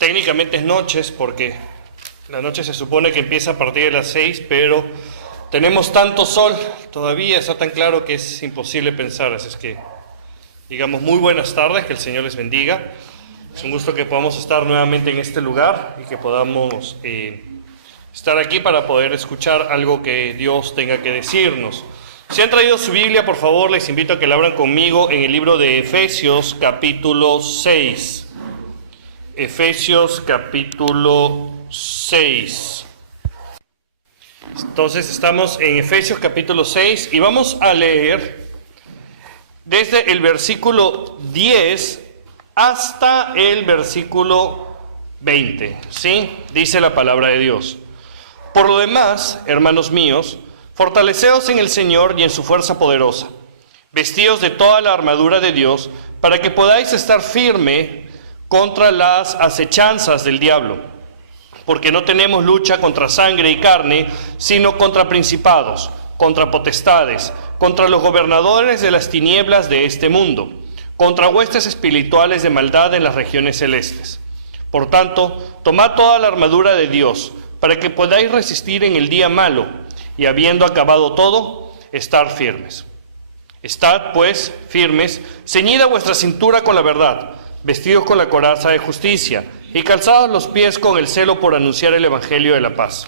Técnicamente es noches porque la noche se supone que empieza a partir de las 6, pero tenemos tanto sol, todavía está tan claro que es imposible pensar. Así es que, digamos, muy buenas tardes, que el Señor les bendiga. Es un gusto que podamos estar nuevamente en este lugar y que podamos estar aquí para poder escuchar algo que Dios tenga que decirnos. Si han traído su Biblia, por favor, les invito a que la abran conmigo en el libro de Efesios, capítulo 6. Efesios, capítulo 6. Entonces, estamos en Efesios, capítulo 6, y vamos a leer desde el versículo 10 hasta el versículo 20, ¿sí? Dice la palabra de Dios. Por lo demás, hermanos míos, fortaleceos en el Señor y en su fuerza poderosa. Vestíos de toda la armadura de Dios, para que podáis estar firme contra las acechanzas del diablo. Porque no tenemos lucha contra sangre y carne, sino contra principados, contra potestades, contra los gobernadores de las tinieblas de este mundo, contra huestes espirituales de maldad en las regiones celestes. Por tanto, tomad toda la armadura de Dios, para que podáis resistir en el día malo, y habiendo acabado todo, estar firmes. Estad, pues, firmes, ceñida vuestra cintura con la verdad, vestidos con la coraza de justicia, y calzados los pies con el celo por anunciar el evangelio de la paz.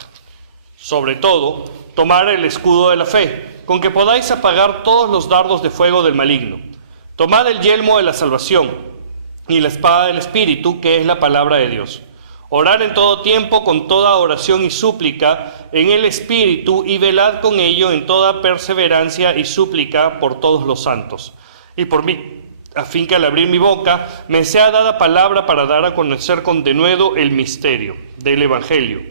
Sobre todo, tomar el escudo de la fe, con que podáis apagar todos los dardos de fuego del maligno. Tomad el yelmo de la salvación, y la espada del Espíritu, que es la palabra de Dios. Orar en todo tiempo con toda oración y súplica en el Espíritu, y velad con ello en toda perseverancia y súplica por todos los santos. Y por mí, a fin que al abrir mi boca me sea dada palabra para dar a conocer con denuedo el misterio del Evangelio.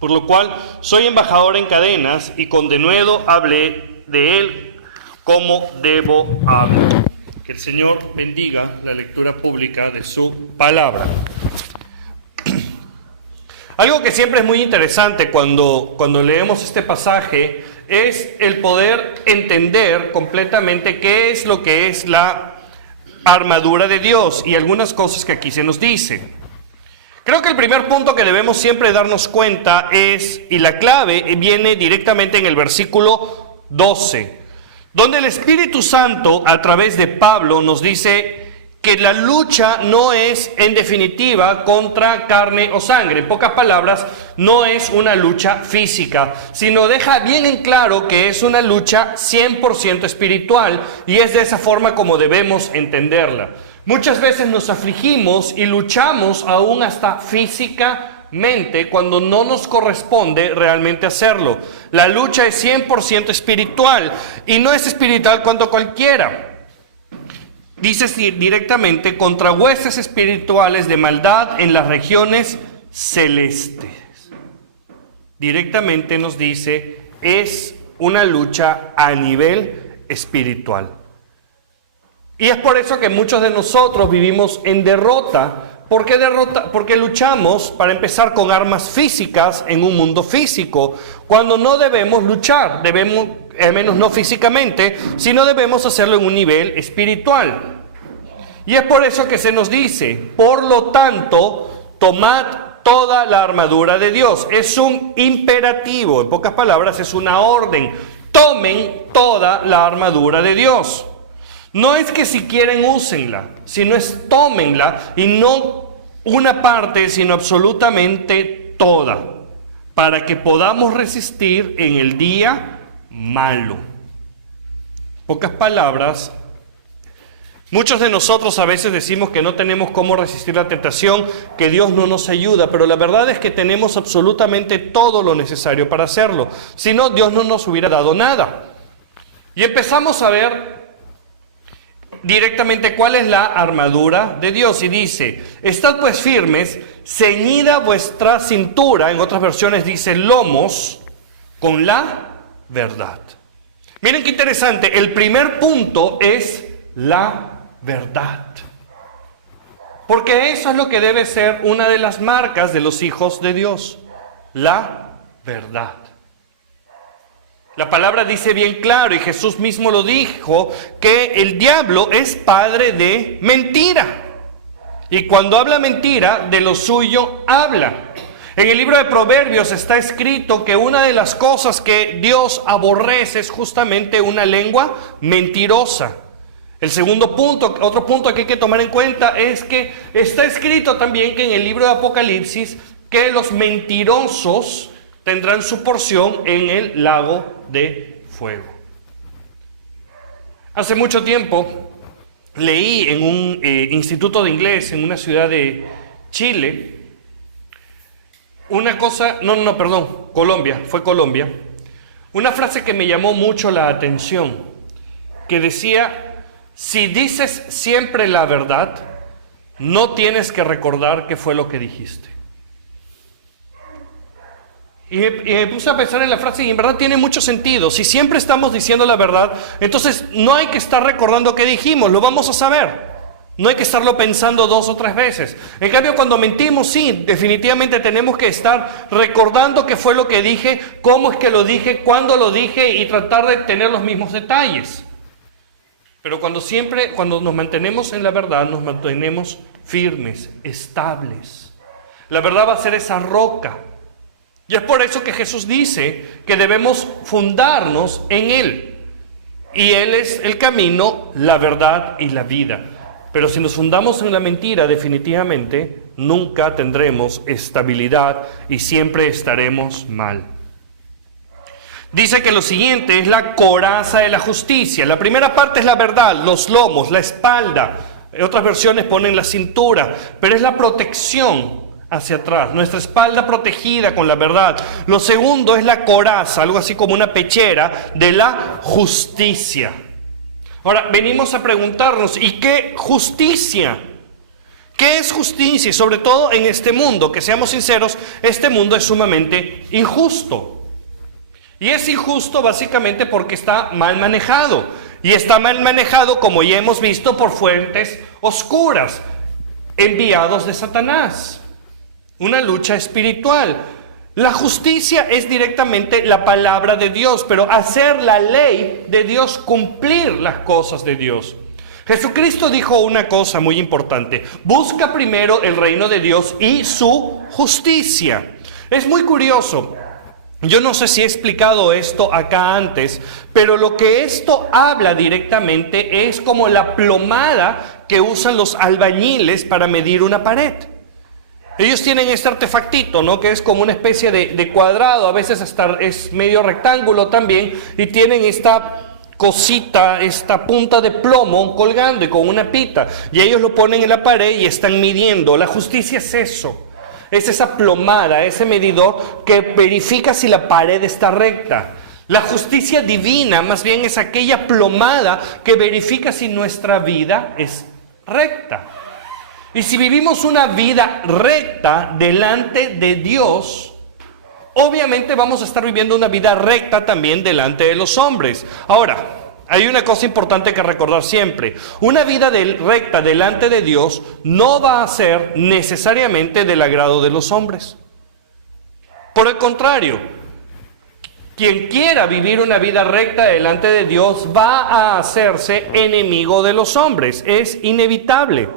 Por lo cual soy embajador en cadenas, y con denuedo hablé de él como debo hablar. Que el Señor bendiga la lectura pública de su palabra. Algo que siempre es muy interesante cuando leemos este pasaje es el poder entender completamente qué es lo que es la armadura de Dios y algunas cosas que aquí se nos dicen. Creo que el primer punto que debemos siempre darnos cuenta es, y la clave viene directamente en el versículo 12, donde el Espíritu Santo a través de Pablo nos dice que la lucha no es en definitiva contra carne o sangre. En pocas palabras, no es una lucha física, sino deja bien en claro que es una lucha 100% espiritual, y es de esa forma como debemos entenderla. Muchas veces nos afligimos y luchamos aún hasta físicamente cuando no nos corresponde realmente hacerlo. La lucha es 100% espiritual, y no es espiritual cuando cualquiera. Dice directamente contra huestes espirituales de maldad en las regiones celestes. Directamente nos dice, es una lucha a nivel espiritual. Y es por eso que muchos de nosotros vivimos en derrota. ¿Por qué derrota? Porque luchamos, para empezar, con armas físicas en un mundo físico, cuando no debemos luchar, al menos no físicamente, sino debemos hacerlo en un nivel espiritual. Y es por eso que se nos dice, por lo tanto, tomad toda la armadura de Dios. Es un imperativo, en pocas palabras, es una orden. Tomen toda la armadura de Dios. No es que si quieren úsenla, sino es tómenla, y no una parte, sino absolutamente toda, para que podamos resistir en el día malo. En pocas palabras, muchos de nosotros a veces decimos que no tenemos cómo resistir la tentación, que Dios no nos ayuda, pero la verdad es que tenemos absolutamente todo lo necesario para hacerlo. Si no, Dios no nos hubiera dado nada. Y empezamos a ver directamente cuál es la armadura de Dios, y dice, estad pues firmes, ceñida vuestra cintura, en otras versiones dice lomos, con la verdad. Miren qué interesante, el primer punto es la verdad, porque eso es lo que debe ser una de las marcas de los hijos de Dios, la verdad. La palabra dice bien claro, y Jesús mismo lo dijo, que el diablo es padre de mentira. Y cuando habla mentira, de lo suyo habla. En el libro de Proverbios está escrito que una de las cosas que Dios aborrece es justamente una lengua mentirosa. El segundo punto, otro punto que hay que tomar en cuenta es que está escrito también que en el libro de Apocalipsis que los mentirosos tendrán su porción en el lago de fuego. Hace mucho tiempo leí en un instituto de inglés en una ciudad de Chile una cosa, Colombia, fue Colombia, una frase que me llamó mucho la atención, que decía: si dices siempre la verdad, no tienes que recordar qué fue lo que dijiste. Y me puse a pensar en la frase y en verdad tiene mucho sentido. Si siempre estamos diciendo la verdad, entonces no hay que estar recordando qué dijimos, lo vamos a saber. No hay que estarlo pensando 2 o 3 veces. En cambio, cuando mentimos, sí, definitivamente tenemos que estar recordando qué fue lo que dije, cómo es que lo dije, cuándo lo dije y tratar de tener los mismos detalles. Pero cuando nos mantenemos en la verdad, nos mantenemos firmes, estables. La verdad va a ser esa roca. Y es por eso que Jesús dice que debemos fundarnos en Él. Y Él es el camino, la verdad y la vida. Pero si nos fundamos en la mentira, definitivamente nunca tendremos estabilidad y siempre estaremos mal. Dice que lo siguiente es la coraza de la justicia. La primera parte es la verdad, los lomos, la espalda. En otras versiones ponen la cintura, pero es la protección hacia atrás, nuestra espalda protegida con la verdad. Lo segundo es la coraza, algo así como una pechera de la justicia. Ahora, venimos a preguntarnos, ¿y qué justicia? ¿Qué es justicia? Y sobre todo en este mundo, que seamos sinceros, este mundo es sumamente injusto. Y es injusto básicamente porque está mal manejado. Y está mal manejado, como ya hemos visto, por fuentes oscuras, enviados de Satanás. Una lucha espiritual. La justicia es directamente la palabra de Dios, pero hacer la ley de Dios, cumplir las cosas de Dios. Jesucristo dijo una cosa muy importante: busca primero el reino de Dios y su justicia. Es muy curioso. Yo no sé si he explicado esto acá antes, pero lo que esto habla directamente es como la plomada que usan los albañiles para medir una pared. Ellos tienen este artefactito, ¿no? Que es como una especie de cuadrado, a veces hasta es medio rectángulo también, y tienen esta cosita, esta punta de plomo colgando y con una pita, y ellos lo ponen en la pared y están midiendo. La justicia es eso. Es esa plomada, ese medidor que verifica si la pared está recta. La justicia divina más bien es aquella plomada que verifica si nuestra vida es recta. Y si vivimos una vida recta delante de Dios, obviamente vamos a estar viviendo una vida recta también delante de los hombres. Ahora, hay una cosa importante que recordar siempre. Una vida recta delante de Dios no va a ser necesariamente del agrado de los hombres. Por el contrario, quien quiera vivir una vida recta delante de Dios va a hacerse enemigo de los hombres. Es inevitable.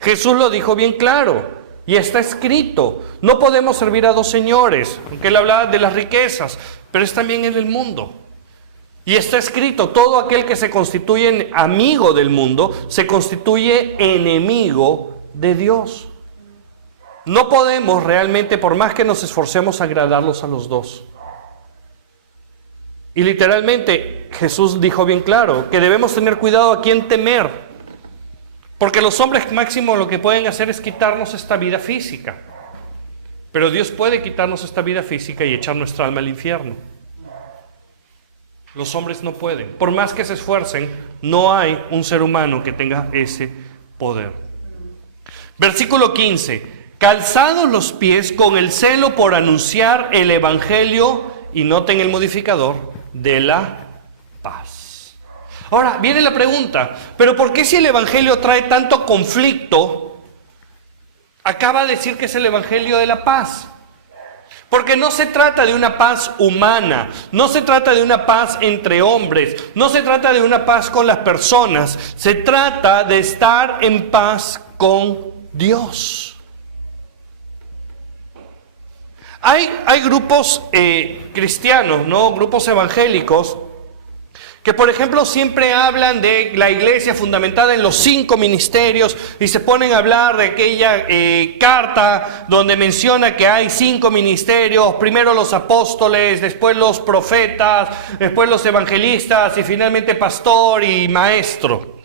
Jesús lo dijo bien claro y está escrito. No podemos servir a 2 señores, aunque él hablaba de las riquezas, pero es también en el mundo. Y está escrito, todo aquel que se constituye amigo del mundo, se constituye enemigo de Dios. No podemos realmente, por más que nos esforcemos, agradarlos a los dos. Y literalmente Jesús dijo bien claro que debemos tener cuidado a quién temer. Porque los hombres máximo lo que pueden hacer es quitarnos esta vida física. Pero Dios puede quitarnos esta vida física y echar nuestra alma al infierno. Los hombres no pueden. Por más que se esfuercen, no hay un ser humano que tenga ese poder. Versículo 15. Calzados los pies con el celo por anunciar el evangelio, y noten el modificador, de la paz. Ahora, viene la pregunta, ¿pero por qué si el evangelio trae tanto conflicto, acaba de decir que es el evangelio de la paz? Porque no se trata de una paz humana, no se trata de una paz entre hombres, no se trata de una paz con las personas, se trata de estar en paz con Dios. Hay grupos cristianos, ¿no? Grupos evangélicos, que por ejemplo siempre hablan de la iglesia fundamentada en los 5 ministerios y se ponen a hablar de aquella carta donde menciona que hay 5 ministerios, primero los apóstoles, después los profetas, después los evangelistas y finalmente pastor y maestro.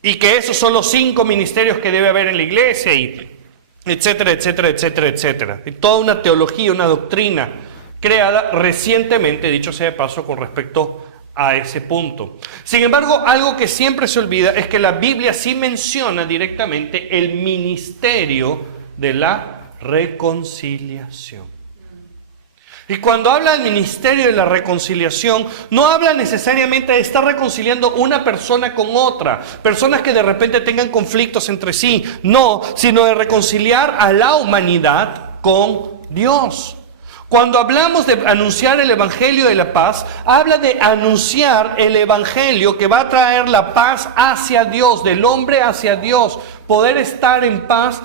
Y que esos son los 5 ministerios que debe haber en la iglesia y etcétera, etcétera, etcétera, etcétera. Y toda una teología, una doctrina creada recientemente, dicho sea de paso, con respecto a ese punto. Sin embargo, algo que siempre se olvida es que la Biblia sí menciona directamente el ministerio de la reconciliación. Y cuando habla del ministerio de la reconciliación, no habla necesariamente de estar reconciliando una persona con otra, personas que de repente tengan conflictos entre sí, no, sino de reconciliar a la humanidad con Dios. Cuando hablamos de anunciar el Evangelio de la paz, habla de anunciar el Evangelio que va a traer la paz hacia Dios, del hombre hacia Dios. Poder estar en paz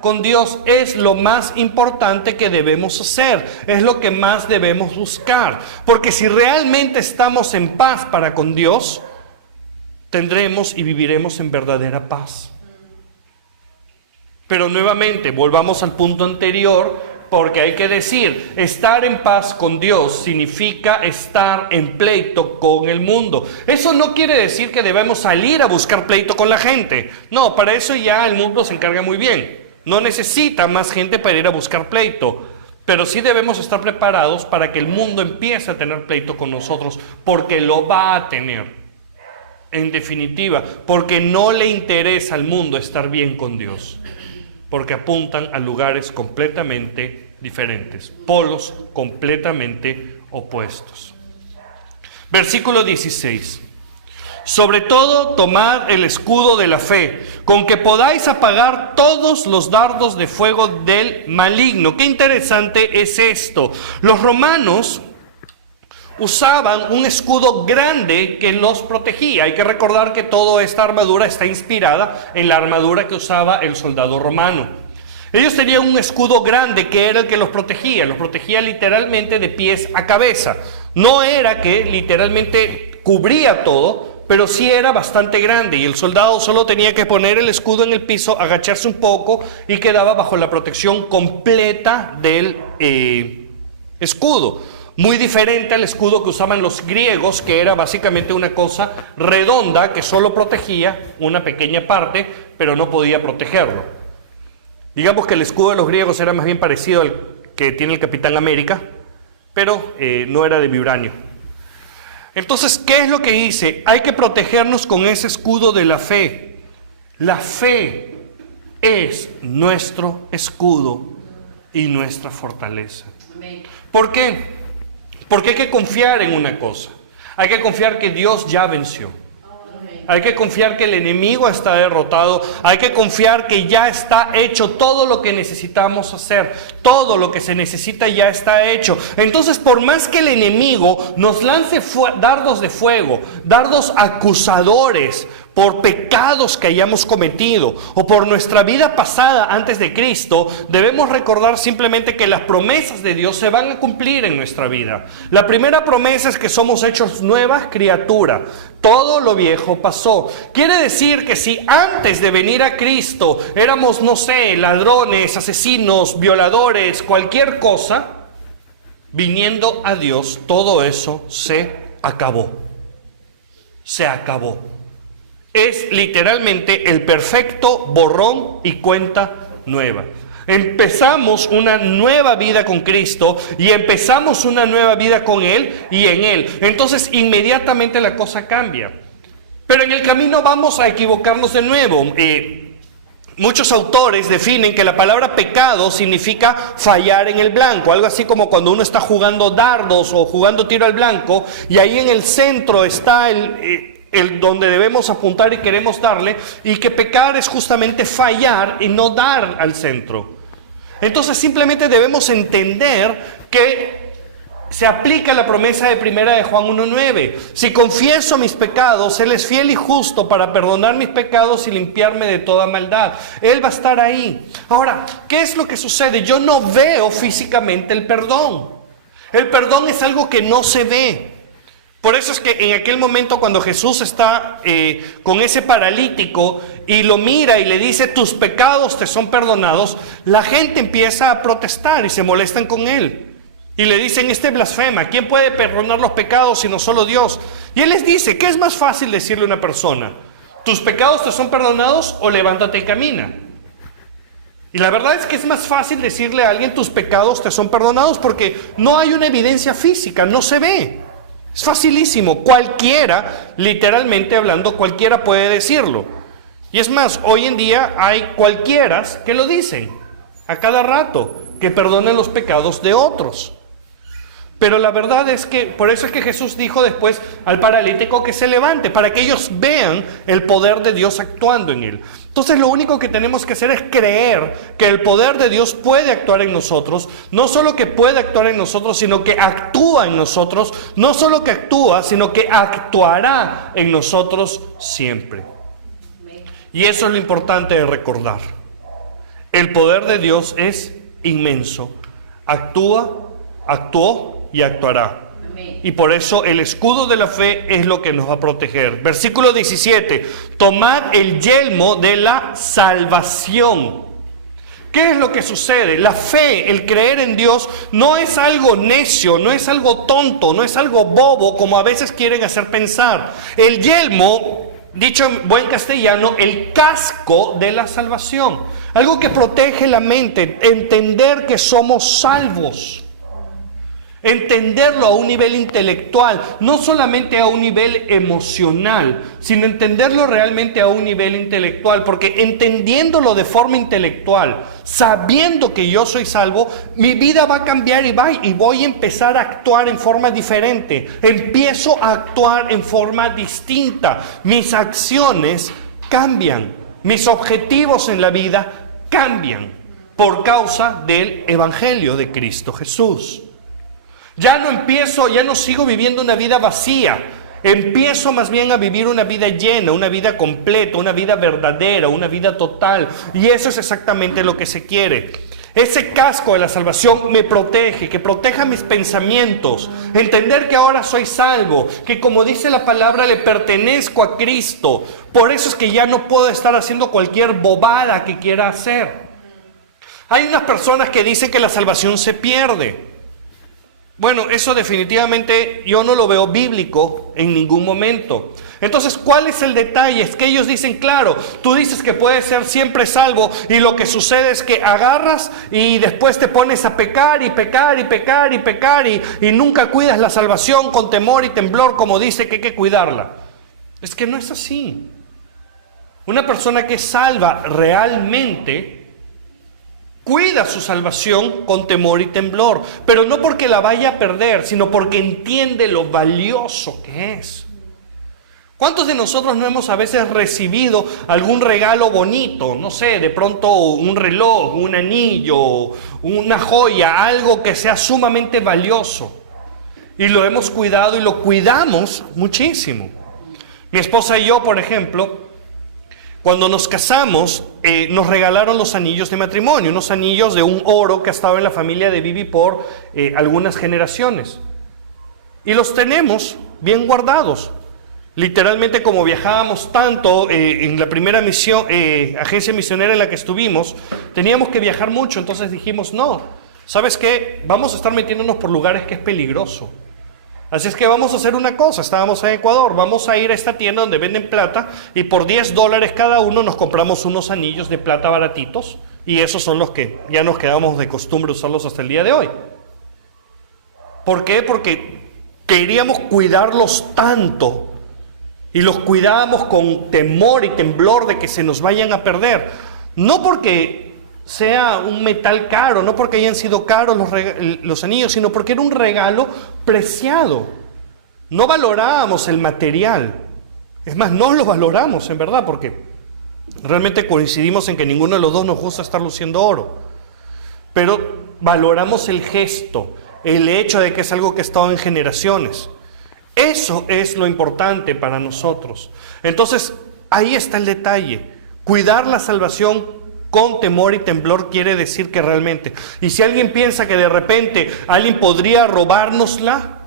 con Dios es lo más importante que debemos hacer, es lo que más debemos buscar. Porque si realmente estamos en paz para con Dios, tendremos y viviremos en verdadera paz. Pero nuevamente, volvamos al punto anterior, porque hay que decir, estar en paz con Dios significa estar en pleito con el mundo. Eso no quiere decir que debemos salir a buscar pleito con la gente. No, para eso ya el mundo se encarga muy bien. No necesita más gente para ir a buscar pleito. Pero sí debemos estar preparados para que el mundo empiece a tener pleito con nosotros, porque lo va a tener. En definitiva, porque no le interesa al mundo estar bien con Dios. Porque apuntan a lugares completamente diferentes, polos completamente opuestos. Versículo 16. Sobre todo, tomad el escudo de la fe, con que podáis apagar todos los dardos de fuego del maligno. Qué interesante es esto. Los romanos usaban un escudo grande que los protegía. Hay que recordar que toda esta armadura está inspirada en la armadura que usaba el soldado romano. Ellos tenían un escudo grande que era el que los protegía literalmente de pies a cabeza. No era que literalmente cubría todo, pero sí era bastante grande y el soldado solo tenía que poner el escudo en el piso, agacharse un poco y quedaba bajo la protección completa del escudo. Muy diferente al escudo que usaban los griegos, que era básicamente una cosa redonda que solo protegía una pequeña parte, pero no podía protegerlo. Digamos que el escudo de los griegos era más bien parecido al que tiene el Capitán América, pero no era de vibranio. Entonces, ¿qué es lo que dice? Hay que protegernos con ese escudo de la fe. La fe es nuestro escudo y nuestra fortaleza. ¿Por qué? Porque hay que confiar en una cosa. Hay que confiar que Dios ya venció. Hay que confiar que el enemigo está derrotado. Hay que confiar que ya está hecho todo lo que necesitamos hacer. Todo lo que se necesita ya está hecho. Entonces, por más que el enemigo nos lance dardos de fuego, dardos acusadores por pecados que hayamos cometido o por nuestra vida pasada antes de Cristo, debemos recordar simplemente que las promesas de Dios se van a cumplir en nuestra vida. La primera promesa es que somos hechos nuevas criaturas. Todo lo viejo pasó. Quiere decir que si antes de venir a Cristo éramos, no sé, ladrones, asesinos, violadores, cualquier cosa, viniendo a Dios, todo eso se acabó. Se acabó. Es literalmente el perfecto borrón y cuenta nueva. Empezamos una nueva vida con Cristo y empezamos una nueva vida con Él y en Él. Entonces inmediatamente la cosa cambia. Pero en el camino vamos a equivocarnos de nuevo. Muchos autores definen que la palabra pecado significa fallar en el blanco. Algo así como cuando uno está jugando dardos o jugando tiro al blanco y ahí en el centro está el donde debemos apuntar y queremos darle, y que pecar es justamente fallar y no dar al centro. Entonces simplemente debemos entender que se aplica la promesa de primera de Juan 1:9. Si confieso mis pecados, Él es fiel y justo para perdonar mis pecados y limpiarme de toda maldad. Él va a estar ahí. Ahora, ¿qué es lo que sucede? Yo no veo físicamente el perdón. El perdón es algo que no se ve. Por eso es que en aquel momento cuando Jesús está con ese paralítico y lo mira y le dice, tus pecados te son perdonados, la gente empieza a protestar y se molestan con él. Y le dicen, este blasfema, ¿quién puede perdonar los pecados sino solo Dios? Y él les dice, ¿qué es más fácil decirle a una persona? ¿Tus pecados te son perdonados o levántate y camina? Y la verdad es que es más fácil decirle a alguien, tus pecados te son perdonados, porque no hay una evidencia física, no se ve. Es facilísimo, cualquiera, literalmente hablando, cualquiera puede decirlo. Y es más, hoy en día hay cualquieras que lo dicen, a cada rato, que perdonan los pecados de otros. Pero la verdad es que, por eso es que Jesús dijo después al paralítico que se levante, para que ellos vean el poder de Dios actuando en él. Entonces lo único que tenemos que hacer es creer que el poder de Dios puede actuar en nosotros, no solo que puede actuar en nosotros, sino que actúa en nosotros, no solo que actúa, sino que actuará en nosotros siempre. Y eso es lo importante de recordar. El poder de Dios es inmenso, actúa, actuó y actuará. Amén. Y por eso el escudo de la fe es lo que nos va a proteger. Versículo 17, tomad el yelmo de la salvación. ¿Qué es lo que sucede? La fe, el creer en Dios, no es algo necio, no es algo tonto, no es algo bobo como a veces quieren hacer pensar. El yelmo, dicho en buen castellano, el casco de la salvación. Algo que protege la mente, entender que somos salvos. Entenderlo a un nivel intelectual, no solamente a un nivel emocional, sino entenderlo realmente a un nivel intelectual, porque entendiéndolo de forma intelectual, sabiendo que yo soy salvo, mi vida va a cambiar y voy a empezar a actuar en forma diferente. Empiezo a actuar en forma distinta. Mis acciones cambian, mis objetivos en la vida cambian por causa del Evangelio de Cristo Jesús. Ya no sigo viviendo una vida vacía, empiezo más bien a vivir una vida llena, una vida completa, una vida verdadera, una vida total. Y eso es exactamente lo que se quiere. Ese casco de la salvación me protege, que proteja mis pensamientos, entender que ahora soy salvo, que como dice la palabra le pertenezco a Cristo. Por eso es que ya no puedo estar haciendo cualquier bobada que quiera hacer. Hay unas personas que dicen que la salvación se pierde. Bueno, eso definitivamente yo no lo veo bíblico en ningún momento. Entonces, ¿cuál es el detalle? Es que ellos dicen, claro, tú dices que puedes ser siempre salvo y lo que sucede es que agarras y después te pones a pecar y pecar y pecar y pecar y nunca cuidas la salvación con temor y temblor como dice que hay que cuidarla. Es que no es así. Una persona que es salva realmente cuida su salvación con temor y temblor, pero no porque la vaya a perder, sino porque entiende lo valioso que es. ¿Cuántos de nosotros no hemos a veces recibido algún regalo bonito? No sé, de pronto un reloj, un anillo, una joya, algo que sea sumamente valioso. Y lo hemos cuidado y lo cuidamos muchísimo. Mi esposa y yo, por ejemplo, cuando nos casamos, nos regalaron los anillos de matrimonio, unos anillos de un oro que ha estado en la familia de Vivi por algunas generaciones. Y los tenemos bien guardados. Literalmente, como viajábamos tanto en la primera misión, agencia misionera en la que estuvimos, teníamos que viajar mucho, entonces dijimos, no, ¿sabes qué? Vamos a estar metiéndonos por lugares que es peligroso. Así es que vamos a hacer una cosa, estábamos en Ecuador, vamos a ir a esta tienda donde venden plata y por $10 cada uno nos compramos unos anillos de plata baratitos y esos son los que ya nos quedamos de costumbre usarlos hasta el día de hoy. ¿Por qué? Porque queríamos cuidarlos tanto y los cuidábamos con temor y temblor de que se nos vayan a perder. No porque sea un metal caro, no porque hayan sido caros los anillos, sino porque era un regalo preciado. No valorábamos el material. Es más, no lo valoramos en verdad, porque realmente coincidimos en que ninguno de los dos nos gusta estar luciendo oro. Pero valoramos el gesto, el hecho de que es algo que ha estado en generaciones. Eso es lo importante para nosotros. Entonces, ahí está el detalle. Cuidar la salvación con temor y temblor quiere decir que realmente, y si alguien piensa que de repente alguien podría robárnosla,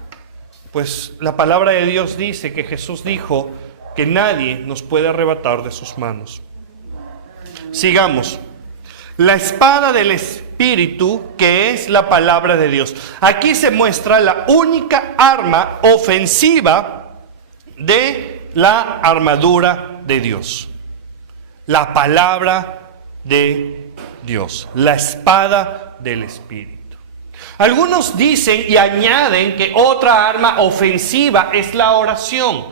pues la palabra de Dios dice que Jesús dijo que nadie nos puede arrebatar de sus manos. Sigamos. La espada del Espíritu, que es la palabra de Dios. Aquí se muestra la única arma ofensiva de la armadura de Dios. La palabra de Dios, la espada del Espíritu. Algunos dicen y añaden que otra arma ofensiva es la oración.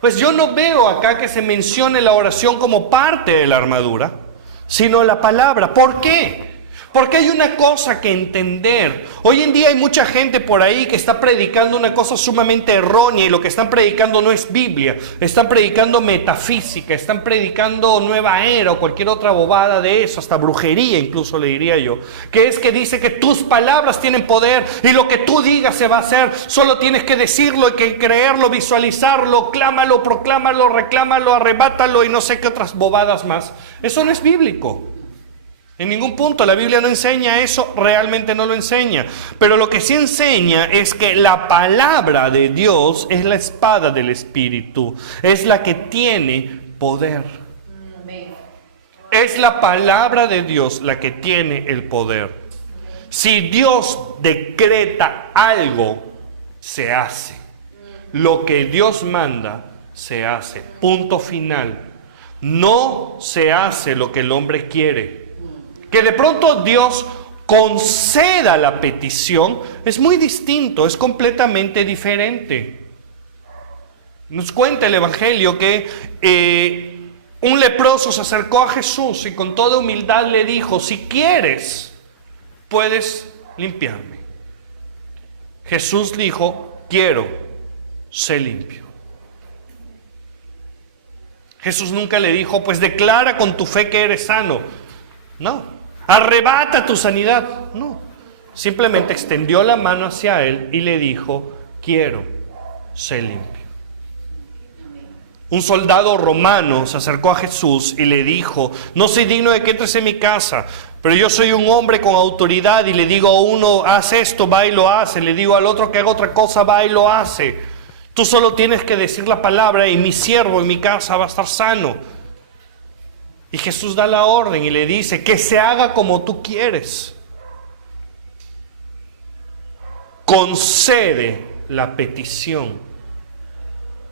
Pues yo no veo acá que se mencione la oración como parte de la armadura, sino la palabra. ¿Por qué? Porque hay una cosa que entender. Hoy en día hay mucha gente por ahí que está predicando una cosa sumamente errónea, y lo que están predicando no es Biblia. Están predicando metafísica, están predicando nueva era o cualquier otra bobada de eso, hasta brujería incluso le diría yo. Que es que dice que tus palabras tienen poder y lo que tú digas se va a hacer. Solo tienes que decirlo y que creerlo, visualizarlo, clámalo, proclámalo, reclámalo, arrebátalo y no sé qué otras bobadas más. Eso no es bíblico. En ningún punto la Biblia no enseña eso, realmente no lo enseña. Pero lo que sí enseña es que la palabra de Dios es la espada del Espíritu, es la que tiene poder. Es la palabra de Dios la que tiene el poder. Si Dios decreta algo, se hace. Lo que Dios manda, se hace. Punto final. No se hace lo que el hombre quiere. Que de pronto Dios conceda la petición es muy distinto, es completamente diferente. Nos cuenta el Evangelio que un leproso se acercó a Jesús y con toda humildad le dijo: si quieres, puedes limpiarme. Jesús dijo: quiero, sé limpio. Jesús nunca le dijo: pues declara con tu fe que eres sano. No. Arrebata tu sanidad. No. Simplemente extendió la mano hacia él y le dijo: quiero, sé limpio. Un soldado romano se acercó a Jesús y le dijo: no soy digno de que entres en mi casa, pero yo soy un hombre con autoridad y le digo a uno: haz esto, va y lo hace. Le digo al otro que haga otra cosa, va y lo hace. Tú solo tienes que decir la palabra y mi siervo en mi casa va a estar sano. Y Jesús da la orden y le dice: que se haga como tú quieres. Concede la petición.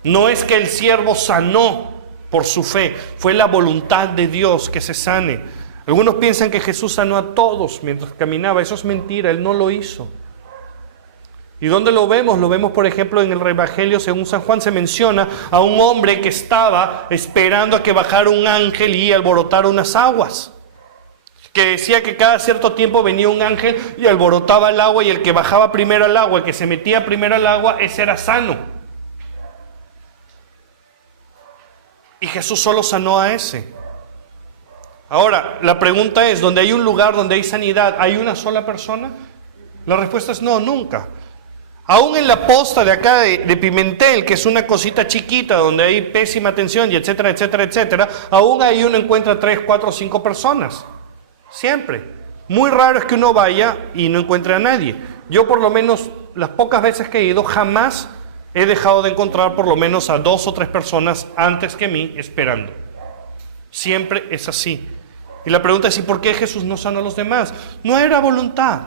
No es que el siervo sanó por su fe, fue la voluntad de Dios que se sane. Algunos piensan que Jesús sanó a todos mientras caminaba. Eso es mentira, Él no lo hizo. ¿Y dónde lo vemos? Lo vemos, por ejemplo, en el Evangelio según San Juan. Se menciona a un hombre que estaba esperando a que bajara un ángel y alborotara unas aguas. Que decía que cada cierto tiempo venía un ángel y alborotaba el agua, y el que bajaba primero al agua, el que se metía primero al agua, ese era sano. Y Jesús solo sanó a ese. Ahora, la pregunta es: ¿donde hay un lugar donde hay sanidad, hay una sola persona? La respuesta es no, nunca. Aún en la posta de acá de Pimentel, que es una cosita chiquita donde hay pésima atención y etcétera, etcétera, etcétera, aún ahí uno encuentra 3, 4, 5 personas. Siempre. Muy raro es que uno vaya y no encuentre a nadie. Yo por lo menos las pocas veces que he ido jamás he dejado de encontrar por lo menos a 2 o 3 personas antes que mí esperando. Siempre es así. Y la pregunta es: ¿y por qué Jesús no sanó a los demás? No era voluntad.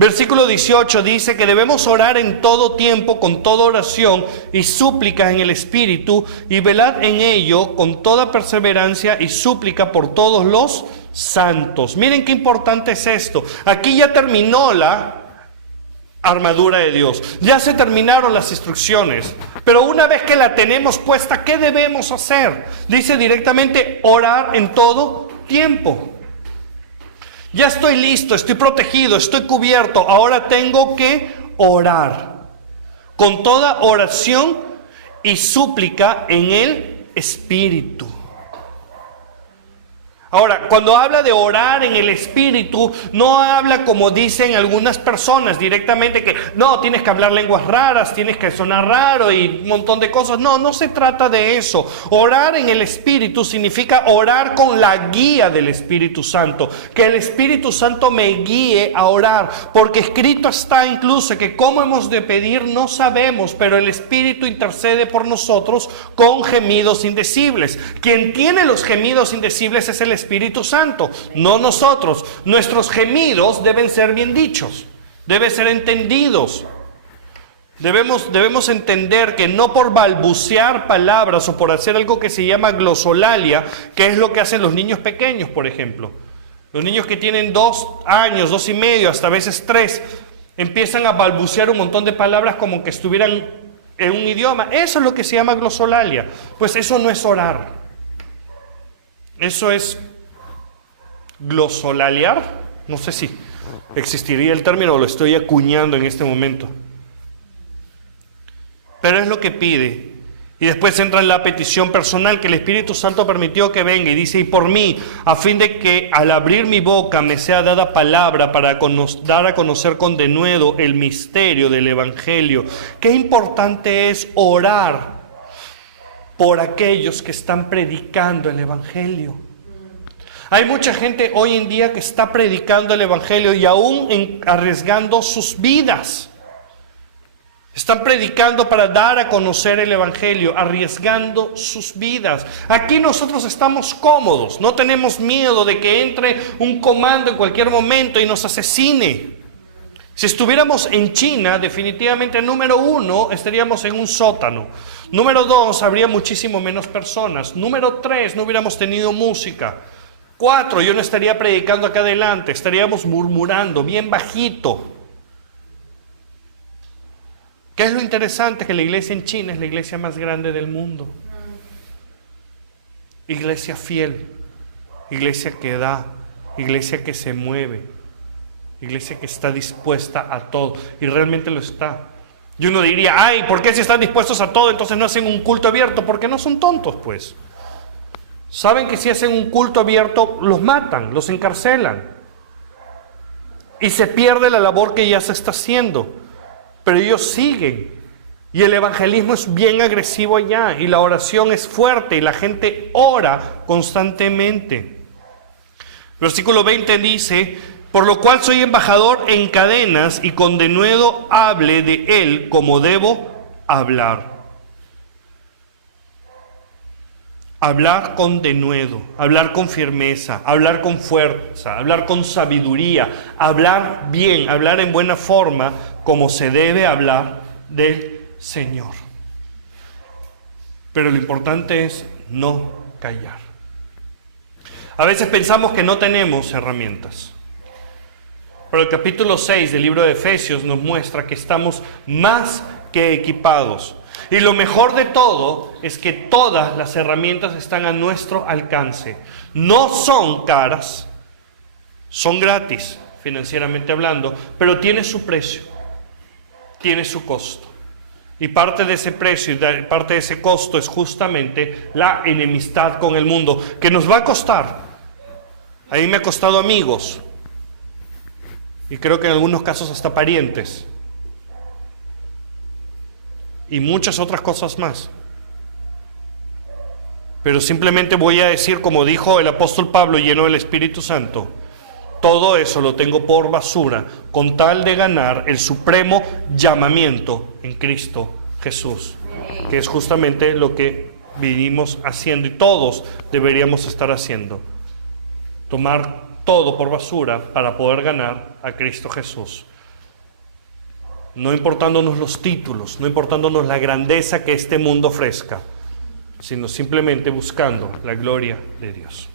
Versículo 18 dice que debemos orar en todo tiempo, con toda oración y súplica en el Espíritu, y velad en ello con toda perseverancia y súplica por todos los santos. Miren qué importante es esto. Aquí ya terminó la armadura de Dios, ya se terminaron las instrucciones, pero una vez que la tenemos puesta, ¿qué debemos hacer? Dice directamente: orar en todo tiempo. Ya estoy listo, estoy protegido, estoy cubierto. Ahora tengo que orar con toda oración y súplica en el Espíritu. Ahora, cuando habla de orar en el Espíritu, no habla como dicen algunas personas directamente que no, tienes que hablar lenguas raras, tienes que sonar raro y un montón de cosas. No, no se trata de eso. Orar en el Espíritu significa orar con la guía del Espíritu Santo. Que el Espíritu Santo me guíe a orar, porque escrito está incluso que cómo hemos de pedir no sabemos, pero el Espíritu intercede por nosotros con gemidos indecibles. Quien tiene los gemidos indecibles es el Espíritu Santo, no nosotros. Nuestros gemidos deben ser bien dichos, deben ser entendidos. Debemos entender que no por balbucear palabras o por hacer algo que se llama glosolalia, que es lo que hacen los niños pequeños, por ejemplo. Los niños que tienen 2 años, 2 y medio, hasta a veces 3, empiezan a balbucear un montón de palabras como que estuvieran en un idioma. Eso es lo que se llama glosolalia. Pues eso no es orar. Eso es glosolaliar. No sé si existiría el término o lo estoy acuñando en este momento. Pero es lo que pide. Y después entra en la petición personal que el Espíritu Santo permitió que venga y dice: y por mí, a fin de que al abrir mi boca me sea dada palabra para dar a conocer con denuedo el misterio del Evangelio. Qué importante es orar por aquellos que están predicando el Evangelio. Hay mucha gente hoy en día que está predicando el Evangelio y aún arriesgando sus vidas. Están predicando para dar a conocer el Evangelio, arriesgando sus vidas. Aquí nosotros estamos cómodos, no tenemos miedo de que entre un comando en cualquier momento y nos asesine. Si estuviéramos en China, definitivamente, número 1, estaríamos en un sótano. Número 2, habría muchísimo menos personas. Número 3, no hubiéramos tenido música. 4, yo no estaría predicando acá adelante, estaríamos murmurando bien bajito. ¿Qué es lo interesante? Que la iglesia en China es la iglesia más grande del mundo. Iglesia fiel, iglesia que da, iglesia que se mueve, iglesia que está dispuesta a todo, y realmente lo está. Y uno diría: ay, ¿por qué si están dispuestos a todo entonces no hacen un culto abierto? Porque no son tontos, pues. Saben que si hacen un culto abierto los matan, los encarcelan y se pierde la labor que ya se está haciendo. Pero ellos siguen, y el evangelismo es bien agresivo allá, y la oración es fuerte, y la gente ora constantemente. Versículo 20 dice: por lo cual soy embajador en cadenas, y con denuedo hable de él como debo hablar. Hablar con denuedo, hablar con firmeza, hablar con fuerza, hablar con sabiduría, hablar bien, hablar en buena forma, como se debe hablar del Señor. Pero lo importante es no callar. A veces pensamos que no tenemos herramientas, pero el capítulo 6 del libro de Efesios nos muestra que estamos más que equipados. Y lo mejor de todo es que todas las herramientas están a nuestro alcance. No son caras, son gratis, financieramente hablando, pero tiene su precio, tiene su costo. Y parte de ese precio y parte de ese costo es justamente la enemistad con el mundo, que nos va a costar. A mí me ha costado amigos, y creo que en algunos casos hasta parientes, y muchas otras cosas más. Pero simplemente voy a decir, como dijo el apóstol Pablo, lleno del Espíritu Santo: todo eso lo tengo por basura con tal de ganar el supremo llamamiento en Cristo Jesús, que es justamente lo que vinimos haciendo y todos deberíamos estar haciendo: tomar todo por basura para poder ganar a Cristo Jesús. No importándonos los títulos, no importándonos la grandeza que este mundo ofrezca, sino simplemente buscando la gloria de Dios.